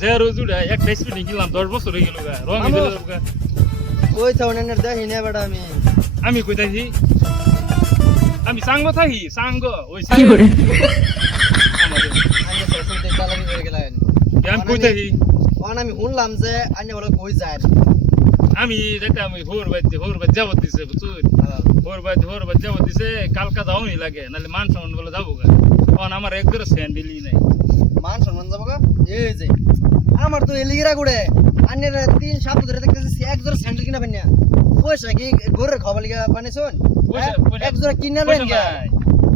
যে রোজ উড়ে একটা স্পিড কিনলাম 10 বছর হয়ে গেল গা রং দিল গা কই থাউনের দেখি না বেটা আমি কইতাছি আমি সাঙ্গ থাকি সাঙ্গ ওই কি করে আমাদের আন্নে সরসতে চালাকি করে গেলেন আমি কইতাছি কোন আমি শুনলাম যে আন্নে বলে কই যায় আমি যেটা আমি হোর বাদ যাব দিছে বুঝুন হোর বাদ যাব দিছে কালকা যাওনি লাগে নালে মান সম্মান বলে যাবো গা কোন আমার একবার স্যান্ডেলই নাই মান সম্মান যাবো গা এই যে আমার তো এলিগিরা গুড়ে আন্নের 3 সপ্তাহ ধরে দেখতেছি এক জোড়া স্যান্ডেল কিনা পাইনা পয়সা কি ঘরের খাবার লাগা বানাইছুন এক জোড়া কিনা লইন গা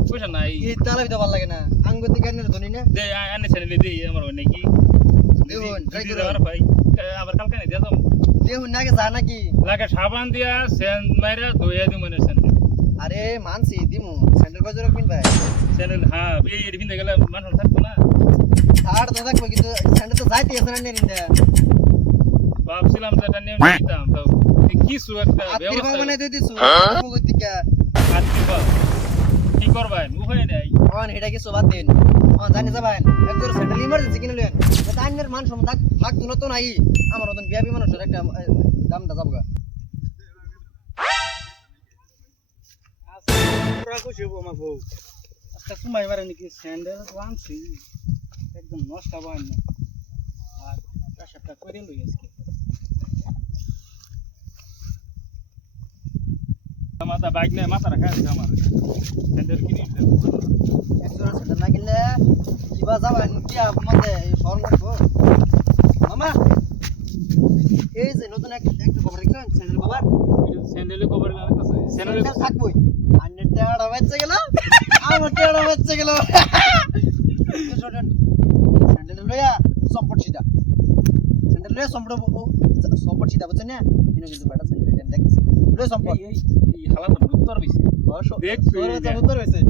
পয়সা নাই এই তালা ভিতর ভালো লাগে না আঙ্গুতি কানের ধনি না দে আনে স্যান্ডেল দে আমার হয় নাকি দেখুন ট্রাই দিদি করুন আর ভাই আবার কালকা নাই দিয়া যাবো দেখুন নাকি যা নাকি লাগে সাবান দিয়া সেন মাইরা ধুইয়া দি মনে স্যান্ডেল আরে মানছি দিমু স্যান্ডেল কয় জোড়া কিনবা স্যান্ডেল হ্যাঁ এই এরবিন গেলে মানুষ থাকতো না ছাড় তো থাকবো কিন্তু স্যান্ডেল তো যাইতে আছে না নিন্দা ভাবছিলাম যেটা নিয়ে নিতাম তো কিছু একটা আত্মীয় ব্যবস্থা বানাই দিই দিছু কইতিকা কি করবেন উপায় নাই অন এটা কি সোবাদ দিন অন জানি যাবেন একজোড়া স্যান্ডেল ইমার্জেন্সি কিনে লইন তাইনের মান সম থাক তুলো তো নাই আমার মতন বিয়াবি মানুষের একটা দামটা যাবগা পুরা খুশি হবো আমার বউ আজকে সময় বারে নাকি স্যান্ডেল আনছি একদম নষ্ট হবেন না আর কাশাটা করে লই আজকে মাথা বাইক নিয়ে মাথা রাখা আছে আমার স্যান্ডেল কিনে একজোড়া স্যান্ডেল না কিনলে কিবা যাবেন কি মতে শহর করবো মামা এই যে নতুন একটা খবর দেখছেন স্যান্ডেল বাবার স্যান্ডেলে কভার লাগতেছে স্যান্ডেল থাকবই আন্নের টেড়া বাচ্চা গেল আমার টেড়া বাচ্চা গেল স্যান্ডেল লইয়া সম্পট সিধা স্যান্ডেল লইয়া সম্পট সিধা বুঝছেন না ইনো কিন্তু বেটা স্যান্ডেল দেখতেছি লই সম্পট এই হালাত উত্তর হইছে দেখ উত্তর হইছে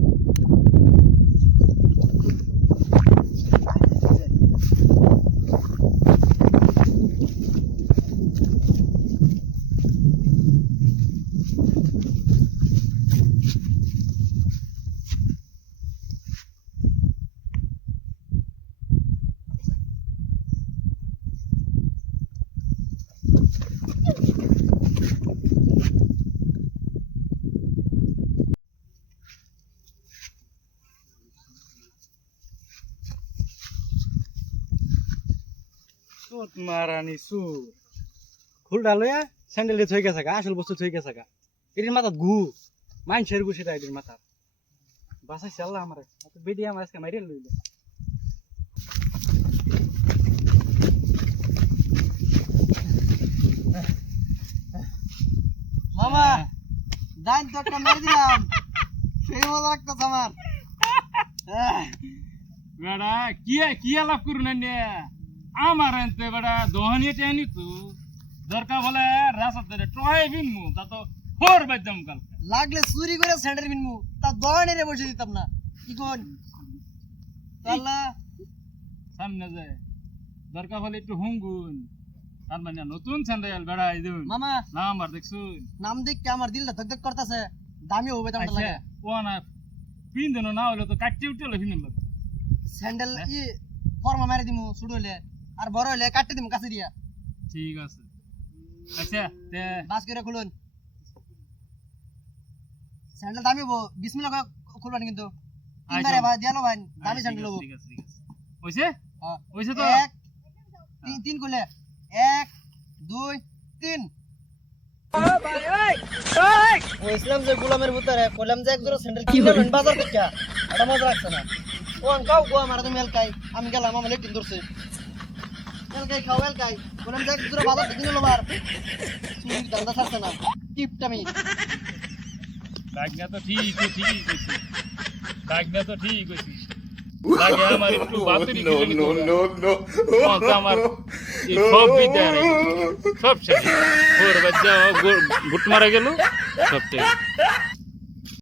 সুত মারানি সুত ফুলটা লইয়া স্যান্ডেল থই গেছে গা আসল বস্তু থই গেছে গা এটির মাথাত গু মাইনছের গু সেটা এটির মাথাত বাঁচাইছে আল্লাহ আমার বেডি আমার আজকে মাইরে লইল মামা ডাইন তো একটা মেরে দিলাম সেই মজা লাগতেছে আমার বেড়া কি আলাপ করুন আমার আনতে বেড়া দোহানিয়ে টেনি তো দরকার বলে রাস্তা ধরে ট্রয় বিনমু তা তো ফোর বাজম কাল লাগলে চুরি করে স্যান্ডেল কিনবো তা দোকানে রে বসে দিতাম না কি কোন আল্লাহ সামনে যায় দরকার হলে একটু হুঙ্গুন তার মানে নতুন স্যান্ডেল বেড়া এই দিন মামা নাম্বার দেখছু নাম দেখে আমার দিলটা ধক ধক করতেছে দামি হবে দামটা লাগে ও না পিন দেন না হলে তো কাটতে উঠে পিন দেন স্যান্ডেল ই ফর্মা মেরে দিমু শুরু হলে আর বড় হলে কাটতে দিমু কাছে দিয়া ঠিক আছে আচ্ছা তে বাস করে খুলুন স্যান্ডেল দামি হবো বিসমিল্লাহ খুলবেন কিন্তু তিনবারে ভাই দিয়ালো ভাই দামি স্যান্ডেল হবো ঠিক আছে ঠিক আছে হইছে হ্যাঁ হইছে তো এক তিন খুলে 1 2 3 ইসলাম যে গোলামের ভিতরে কইলাম যে একজোড়া স্যান্ডেল কিনলেন বাজার থেকে এটা মজা লাগছে না ওন কাউ গো আমার তুমি এলকাই আমি গেলাম আমার লেটিন ধরছে এলকাই খাও এলকাই কইলাম যে একজোড়া বাজার থেকে কিনলো বার তুমি দান্দা ছাড়ছে না টিপটামি লাগনা তো ঠিক কইছি লাগনা তো ঠিক কইছি লাগে আমার একটু বাতরি নো আমার এই সব বিদায় সব শেষ ওর বাচ্চা গুট মারা গেল সব শেষ